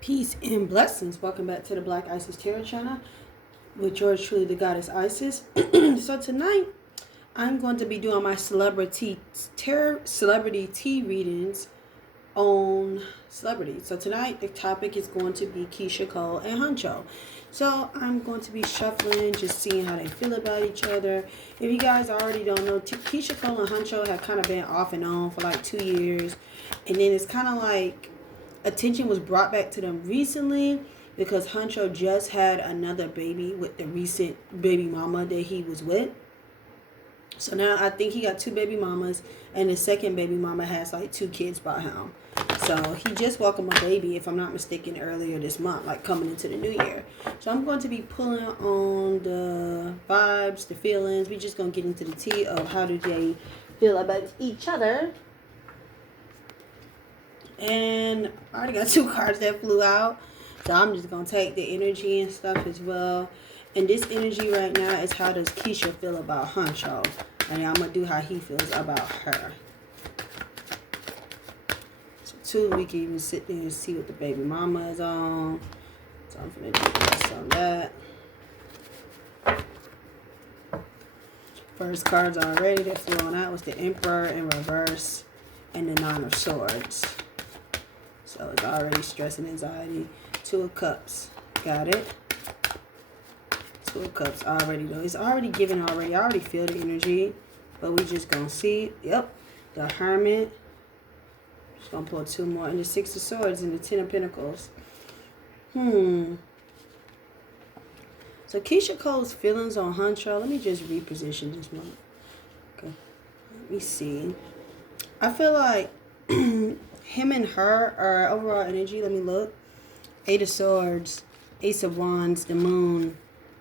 Peace and blessings. Welcome back to the Black Isis Tarot channel with yours truly, the goddess Isis. So tonight, I'm going to be doing my celebrity tea readings on celebrities. So tonight, the topic is going to be Keyshia Cole and Hunxho. So I'm going to be shuffling, just seeing how they feel about each other. If you guys already don't know, Keyshia Cole and Hunxho have kind of been off and on for like 2 years. And then it's kind of like attention was brought back to them recently because Hunxho just had another baby with the recent baby mama that he was with. So now I think he got 2 baby mamas, and the second baby mama has like 2 kids by him. So he just welcomed a baby, if I'm not mistaken, earlier this month, like coming into the new year. So I'm going to be pulling on the vibes, the feelings. We're just going to get into the tea of how do they feel about each other. And I already got 2 cards that flew out. So I'm just going to take the energy and stuff as well. And this energy right now is how does Keyshia feel about Hunxho. And I'm going to do how he feels about her. So 2, we can even sit there and see what the baby mama is on. So I'm going to do this on that. First cards already that flew on out was the Emperor in reverse and the 9 of Swords. So it's already stress and anxiety. 2 of Cups. Got it. 2 of Cups already though. It's already given already. I already feel the energy. But we just gonna see. Yep. The Hermit. Just gonna pull 2 more. And the 6 of Swords and the 10 of Pentacles. So Keyshia Cole's feelings on Hunxho. Let me just reposition this one. Okay. Let me see. I feel like him and her are overall energy. Let me look. 8 of Swords, Ace of Wands, the Moon,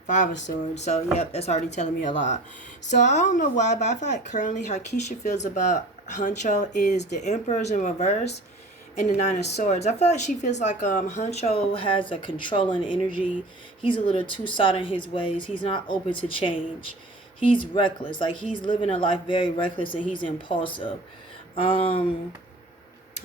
5 of Swords. So, yep, that's already telling me a lot. So, I don't know why, but I feel like currently how Keyshia feels about Hunxho is the Emperor's in reverse and the 9 of Swords. I feel like she feels like Hunxho has a controlling energy. He's a little too set in his ways. He's not open to change. He's reckless. Like, he's living a life very reckless and he's impulsive.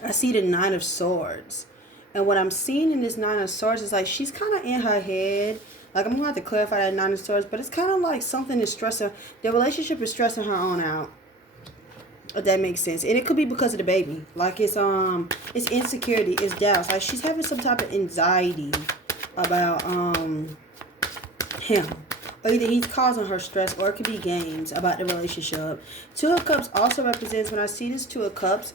I see the 9 of Swords. And what I'm seeing in this 9 of Swords is like she's kind of in her head. Like, I'm going to have to clarify that 9 of Swords. But it's kind of like something is stressing. The relationship is stressing her on out. If that makes sense. And it could be because of the baby. Like, it's insecurity. It's doubts. Like, she's having some type of anxiety about him. Or either he's causing her stress, or it could be games about the relationship. 2 of Cups also represents, when I see this 2 of Cups,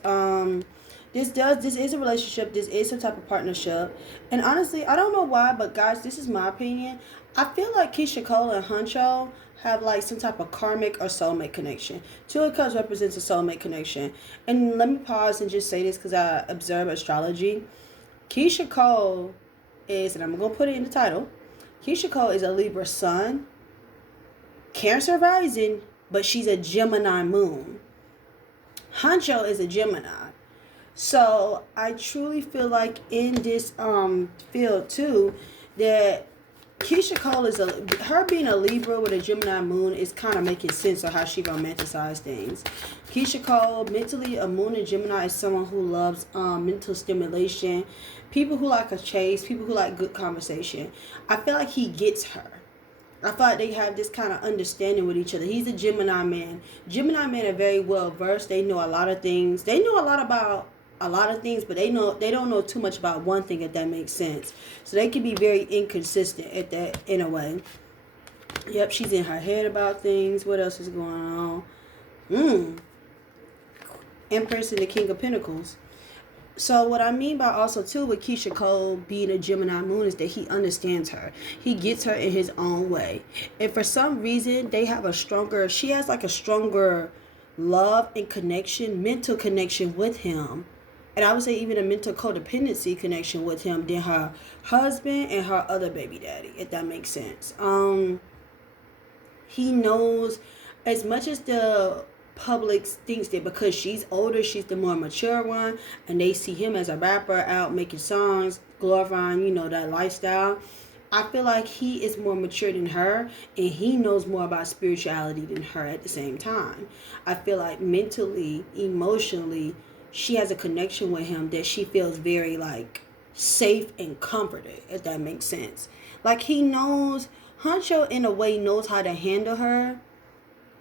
this is a relationship. This is some type of partnership. And honestly, I don't know why, but guys, this is my opinion. I feel like Keyshia Cole and Hunxho have like some type of karmic or soulmate connection. 2 of Cups represents a soulmate connection. And let me pause and just say this because I observe astrology. Keyshia Cole is, and I'm going to put it in the title, Keyshia Cole is a Libra sun, Cancer rising, but she's a Gemini moon. Hunxho is a Gemini. So I truly feel like in this field too that Keyshia Cole is her being a Libra with a Gemini moon is kind of making sense of how she romanticizes things. Keyshia Cole, mentally, a moon in Gemini is someone who loves mental stimulation, people who like a chase, people who like good conversation. I feel like he gets her. I feel like they have this kind of understanding with each other. He's a Gemini man. Gemini men are very well versed. They know a lot of things. They know a lot about a lot of things, but they don't know too much about one thing, if that makes sense. So they can be very inconsistent at that in a way. Yep, she's in her head about things. What else is going on? Empress and the King of Pentacles. So what I mean by also too with Keyshia Cole being a Gemini moon is that he understands her. He gets her in his own way. And for some reason she has like a stronger love and connection, mental connection with him. And I would say even a mental codependency connection with him than her husband and her other baby daddy, if that makes sense. He knows, as much as the public thinks that because she's older, she's the more mature one, and they see him as a rapper out making songs, glorifying, that lifestyle. I feel like he is more mature than her, and he knows more about spirituality than her at the same time. I feel like mentally, emotionally, she has a connection with him that she feels very like safe and comforted, if that makes sense. Like he knows, Hunxho in a way knows how to handle her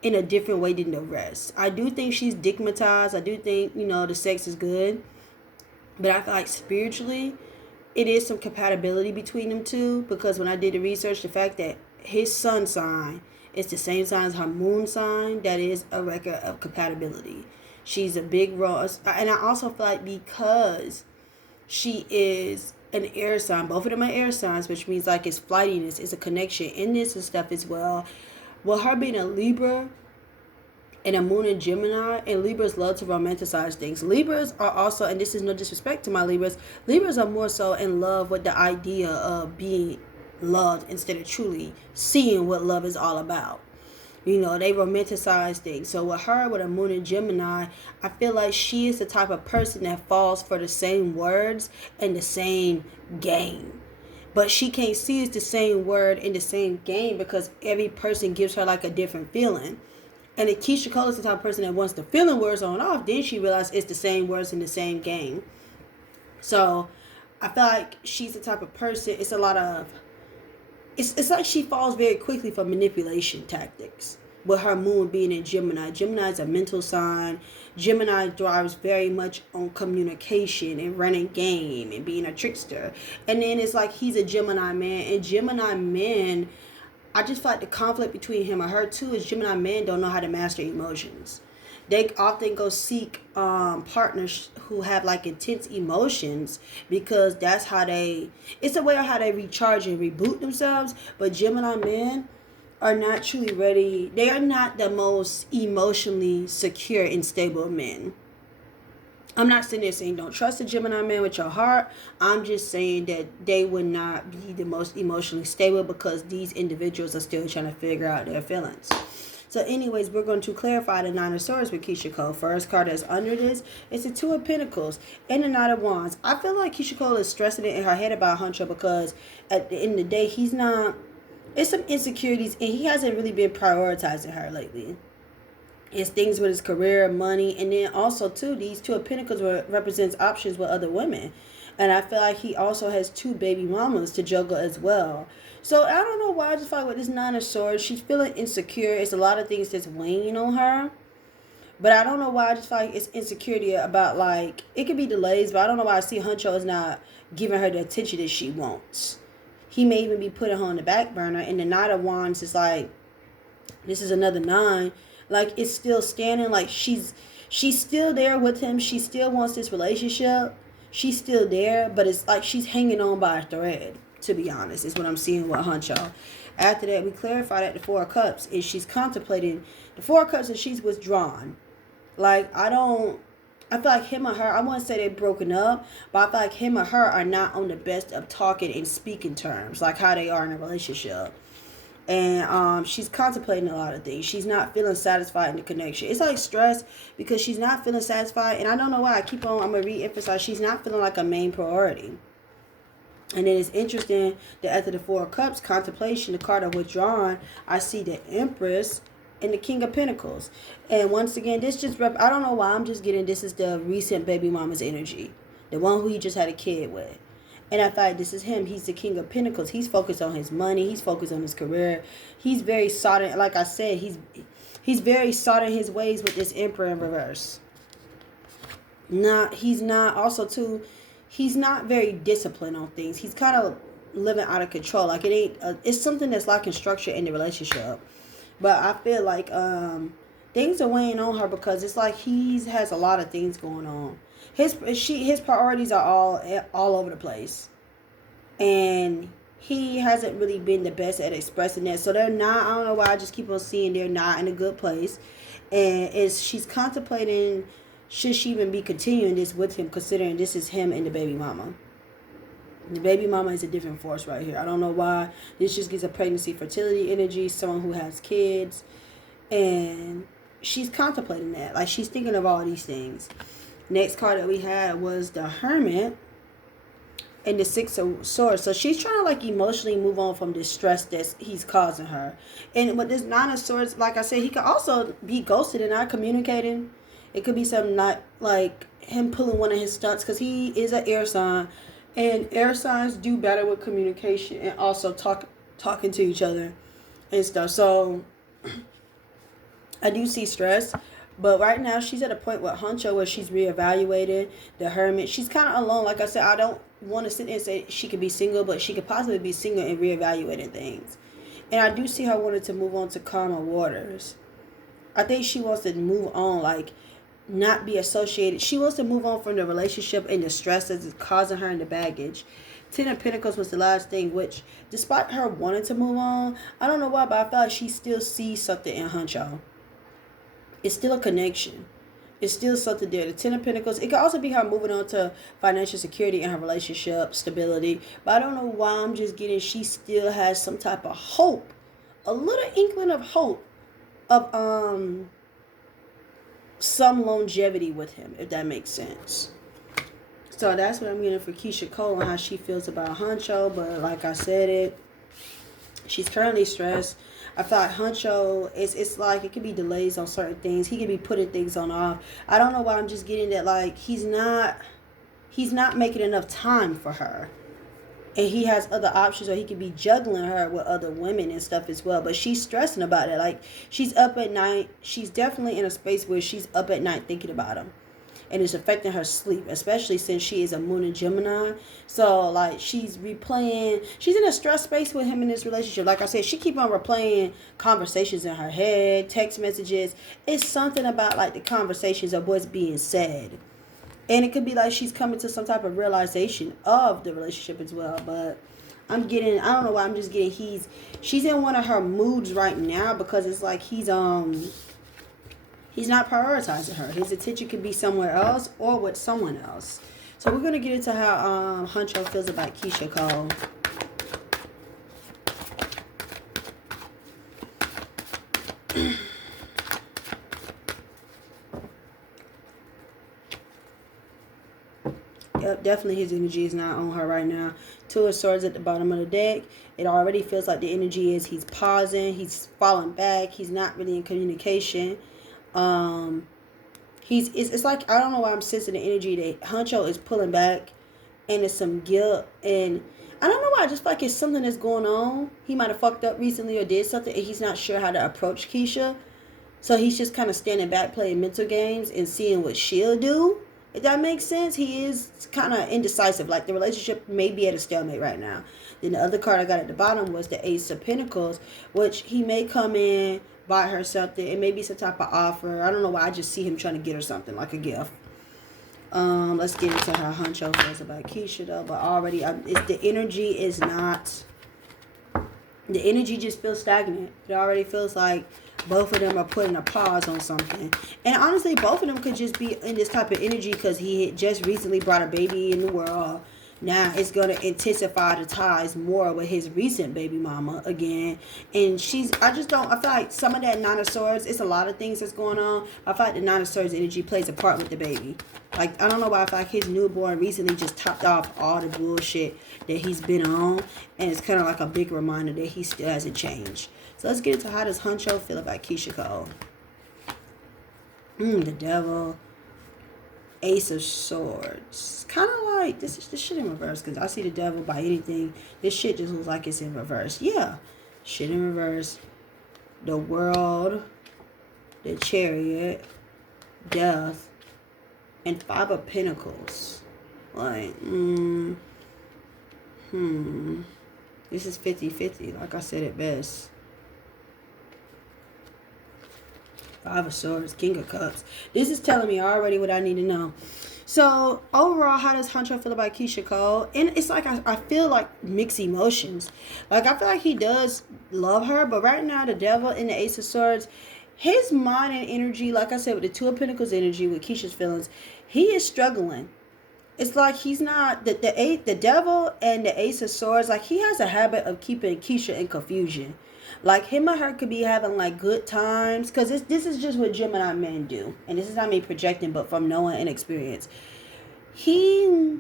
in a different way than the rest. I do think she's digmatized. I do think, the sex is good. But I feel like spiritually, it is some compatibility between them two, because when I did the research, the fact that his sun sign is the same sign as her moon sign, that is a record of compatibility. She's a big Ross. And I also feel like because she is an air sign, both of them are air signs, which means like it's flightiness, it's a connection in this and stuff as well. Well, her being a Libra and a moon in Gemini, and Libras love to romanticize things. Libras are also, and this is no disrespect to my Libras are more so in love with the idea of being loved instead of truly seeing what love is all about. They romanticize things. So with her, with a moon in Gemini, I feel like she is the type of person that falls for the same words and the same game. But she can't see it's the same word in the same game because every person gives her like a different feeling. And if Keyshia Cole is the type of person that wants the feeling words on off, then she realizes it's the same words in the same game. So I feel like she's the type of person, it's a lot of, it's like she falls very quickly for manipulation tactics. With her moon being in Gemini. Gemini is a mental sign. Gemini thrives very much on communication and running game and being a trickster. And then it's like he's a Gemini man. And Gemini men, I just feel like the conflict between him and her too is Gemini men don't know how to master emotions. They often go seek partners who have like intense emotions because that's how it's a way of how they recharge and reboot themselves. But Gemini men are not truly ready. They are not the most emotionally secure and stable men. I'm not sitting there saying don't trust a Gemini man with your heart. I'm just saying that they would not be the most emotionally stable because these individuals are still trying to figure out their feelings. So anyways, we're going to clarify the Nine of Swords with Keyshia Cole. First card that's under this is the Two of Pentacles and the Knight of Wands. I feel like Keyshia Cole is stressing it in her head about Hunxho because at the end of the day, he's not... It's some insecurities, and he hasn't really been prioritizing her lately. It's things with his career, money, and then also, too, these Two of Pentacles represents options with other women. And I feel like he also has 2 baby mamas to juggle as well. So, I don't know why I just feel like with this Nine of Swords, she's feeling insecure. It's a lot of things that's weighing on her. But I don't know why I just feel like it's insecurity about, like, it could be delays, but I don't know why I see Hunxho is not giving her the attention that she wants. He may even be putting her on the back burner. And the Knight of Wands is like, this is another 9. Like, it's still standing. Like, she's still there with him. She still wants this relationship. She's still there. But it's like she's hanging on by a thread, to be honest, is what I'm seeing with Hunxho. After that, we clarified that the Four of Cups is she's contemplating. The Four of Cups and she's withdrawn. Like, I feel like him and her, I wouldn't say they're broken up, but I feel like him and her are not on the best of talking and speaking terms, like how they are in a relationship. And she's contemplating a lot of things. She's not feeling satisfied in the connection. It's like stress because she's not feeling satisfied. And I don't know why. I'm going to re-emphasize, she's not feeling like a main priority. And then it's interesting that after the Four of Cups, contemplation, the card of withdrawn, I see the Empress and the King of Pentacles. And once again, this just I don't know why I'm just getting this is the recent baby mama's energy, the one who he just had a kid with. And I thought this is him. He's the King of Pentacles. He's focused on his money. He's focused on his career. He's very sought in, like I said, he's very sought in his ways with this Emperor in reverse. He's not very disciplined on things. He's kind of living out of control. Like it's something that's lacking structure in the relationship. But I feel like things are weighing on her because it's like he has a lot of things going on. His priorities are all over the place, and he hasn't really been the best at expressing that. So they're not. I don't know why I just keep on seeing they're not in a good place, and she's contemplating should she even be continuing this with him, considering this is him and the baby mama. The baby mama is a different force right here. I don't know why. This just gives a pregnancy, fertility energy, someone who has kids. And she's contemplating that. Like, she's thinking of all these things. Next card that we had was the Hermit and the Six of Swords. So she's trying to, like, emotionally move on from this stress that he's causing her. And with this Nine of Swords, like I said, he could also be ghosted and not communicating. It could be something not like him pulling one of his stunts because he is an air sign. And air signs do better with communication and also talking to each other and stuff. So I do see stress. But right now she's at a point with Hunxho where she's reevaluating the hermit. She's kind of alone. Like I said, I don't want to sit there and say she could be single, but she could possibly be single and reevaluating things. And I do see her wanting to move on to calmer waters. I think she wants to move on, like not be associated. She wants to move on from the relationship and the stress that's causing her and the baggage. Ten of Pentacles was the last thing, which despite her wanting to move on, I don't know why, but I feel like she still sees something in Hunxho. It's still a connection. It's still something there. The Ten of Pentacles. It could also be her moving on to financial security in her relationship, stability. But I don't know why I'm just getting she still has some type of hope. A little inkling of hope of some longevity with him, if that makes sense. So that's what I'm getting for Keyshia Cole and how she feels about Hunxho. But like I said, she's currently stressed. I thought Hunxho, it's like it could be delays on certain things. He could be putting things on off. I don't know why I'm just getting that, like he's not making enough time for her. And he has other options, or he could be juggling her with other women and stuff as well. But she's stressing about it. Like she's up at night. She's definitely in a space where she's up at night thinking about him. And it's affecting her sleep, especially since she is a moon in Gemini. So, like, she's replaying. She's in a stress space with him in this relationship. Like I said, she keep on replaying conversations in her head, text messages. It's something about, like, the conversations of what's being said. And it could be like she's coming to some type of realization of the relationship as well. But I'm getting, I don't know why, I'm just getting she's in one of her moods right now because it's like he's not prioritizing her. His attention could be somewhere else or with someone else. So we're going to get into how Hunxho feels about Keyshia Cole. Yep, definitely his energy is not on her right now. Two of Swords at the bottom of the deck. It already feels like the energy is he's pausing. He's falling back. He's not really in communication. It's like, I don't know why I'm sensing the energy that Hunxho is pulling back, and it's some guilt, and I don't know why, I just feel like it's something that's going on. He might have fucked up recently or did something, and he's not sure how to approach Keyshia, so he's just kind of standing back playing mental games and seeing what she'll do, if that makes sense. He is kind of indecisive, like the relationship may be at a stalemate right now. Then the other card I got at the bottom was the Ace of Pentacles, which he may come in, buy her something. It may be some type of offer. I don't know why. I just see him trying to get her something, like a gift. Let's get into how Hunxho feels about Keyshia, though. But already, the energy is not... The energy just feels stagnant. It already feels like both of them are putting a pause on something. And honestly, both of them could just be in this type of energy because he had just recently brought a baby in the world. Now it's going to intensify the ties more with his recent baby mama again. And I feel like some of that Nine of Swords, it's a lot of things that's going on. I feel like the Nine of Swords energy plays a part with the baby. Like, I don't know why, I feel like his newborn recently just topped off all the bullshit that he's been on. And it's kind of like a big reminder that he still hasn't changed. So let's get into how does Hunxho feel about Keyshia Cole. The Devil. Ace of Swords. Kind of like, this shit in reverse, because I see the Devil by anything. This shit just looks like it's in reverse. Yeah. Shit in reverse. The World. The Chariot. Death. And Five of Pentacles. Like, This is 50-50, like I said it best. Five of Swords, King of Cups. This is telling me already what I need to know. So, overall, how does Hunxho feel about Keyshia Cole? And it's like, I feel like mixed emotions. Like, I feel like he does love her, but right now, the Devil and the Ace of Swords, his mind and energy, like I said, with the Two of Pentacles energy, with Keyshia's feelings, he is struggling. It's like he's not, the Devil and the Ace of Swords, like, he has a habit of keeping Keyshia in confusion. Like, him or her could be having, like, good times. Because this is just what Gemini men do. And this is not me projecting, but from knowing and experience. He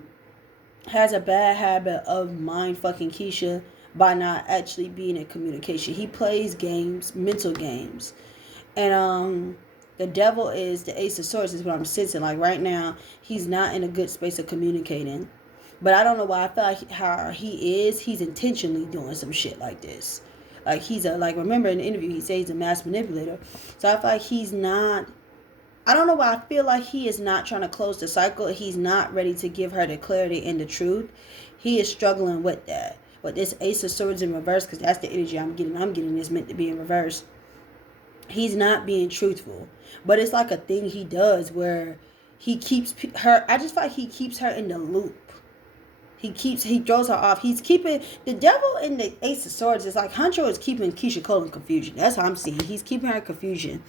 has a bad habit of mind-fucking Keyshia by not actually being in communication. He plays games, mental games. And, the Devil is the Ace of Swords is what I'm sensing. Like, right now, he's not in a good space of communicating. But I don't know why I feel like how he's intentionally doing some shit like this. Like remember in the interview he says he's a mass manipulator. So I feel like he's not, I don't know why I feel like he is not trying to close the cycle. He's not ready to give her the clarity and the truth. He is struggling with that. With this Ace of Swords in reverse, because that's the energy I'm getting. I'm getting this meant to be in reverse. He's not being truthful. But it's like a thing he does where he keeps her, I just feel like he keeps her in the loop. He throws her off. He's keeping the devil in the Ace of Swords. It's like Hunxho is keeping Keyshia Cole in confusion. That's how I'm seeing. He's keeping her in confusion.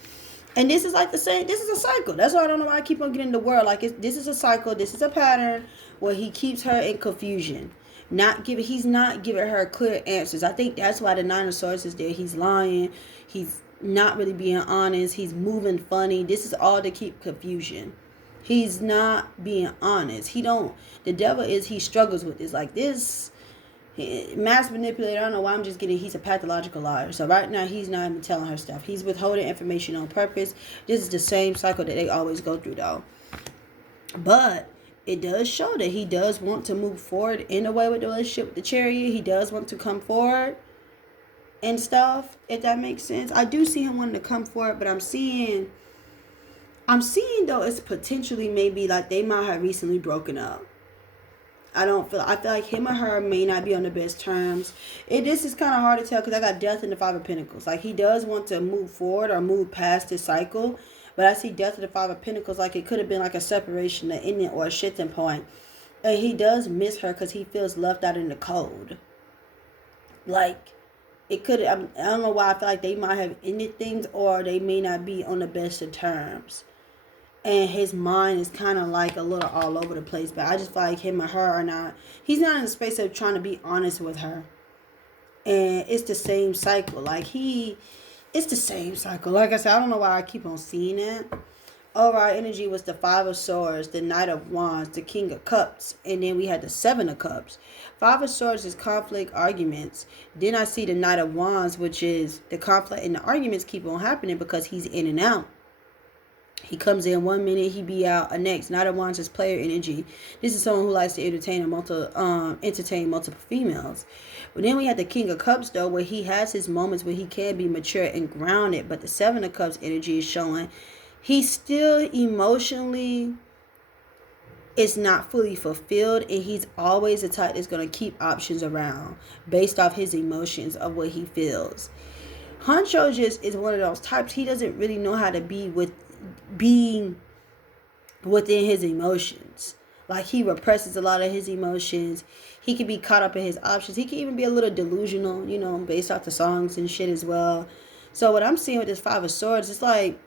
And this is like the same. This is a cycle. That's why I don't know why I keep on getting the word. Like this is a cycle. This is a pattern where he keeps her in confusion. He's not giving her clear answers. I think that's why the Nine of Swords is there. He's lying. He's not really being honest. He's moving funny. This is all to keep confusion. He's not being honest. The devil he struggles with this. Like this mass manipulator, I don't know why I'm just getting, he's a pathological liar. So right now he's not even telling her stuff. He's withholding information on purpose. This is the same cycle that they always go through though. But it does show that he does want to move forward in a way with the relationship with the Chariot. He does want to come forward and stuff, if that makes sense. I do see him wanting to come forward, but I'm seeing though it's potentially maybe like they might have recently broken up. I feel like him or her may not be on the best terms. This is kind of hard to tell because I got Death in the Five of Pentacles. Like he does want to move forward or move past this cycle. But I see Death in the Five of Pentacles like it could have been like a separation, an ending, or a shifting point. And he does miss her because he feels left out in the cold. Like it could, I don't know why I feel like they might have ended things or they may not be on the best of terms. And his mind is kind of like a little all over the place. But I just feel like him or her are not. He's not in the space of trying to be honest with her. And it's the same cycle. It's the same cycle. Like I said, I don't know why I keep on seeing it. Overall energy was the Five of Swords, the Knight of Wands, the King of Cups. And then we had the Seven of Cups. Five of Swords is conflict, arguments. Then I see the Knight of Wands, which is the conflict and the arguments keep on happening because he's in and out. He comes in 1 minute, he be out next. Knight of Wands is player energy. This is someone who likes to entertain multiple females. But then we have the King of Cups though, where he has his moments where he can be mature and grounded. But the Seven of Cups energy is showing he's still emotionally is not fully fulfilled, and he's always the type that's going to keep options around based off his emotions of what he feels. Hunxho just is one of those types. He doesn't really know how to be being within his emotions. Like he represses a lot of his emotions. He can be caught up in his options. He can even be a little delusional, based off the songs and shit as well. So what I'm seeing with this Five of Swords, it's like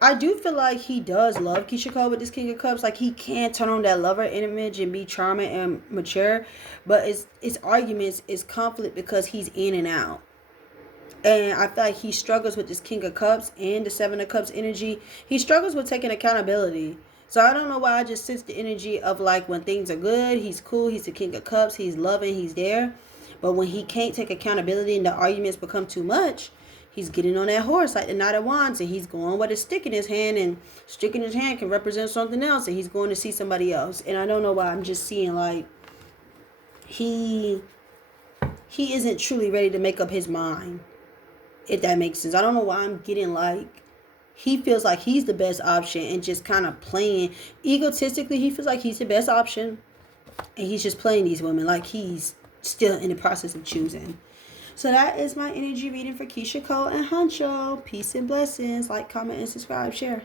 I do feel like he does love Keyshia Cole with this King of Cups. Like he can turn on that lover image and be charming and mature, but it's arguments, it's conflict because he's in and out. And I feel like he struggles with this King of Cups and the Seven of Cups energy. He struggles with taking accountability. So I don't know why I just sense the energy of like when things are good, he's cool, he's the King of Cups, he's loving, he's there. But when he can't take accountability and the arguments become too much, he's getting on that horse like the Knight of Wands and he's going with a stick in his hand, and stick in his hand can represent something else, and he's going to see somebody else. And I don't know why I'm just seeing like he isn't truly ready to make up his mind. If that makes sense. I don't know why I'm getting like he feels like he's the best option and just kind of playing egotistically. He feels like he's the best option and he's just playing these women like he's still in the process of choosing. So that is my energy reading for Keyshia Cole and Hunxho. Peace and blessings. Like, comment, and subscribe. Share.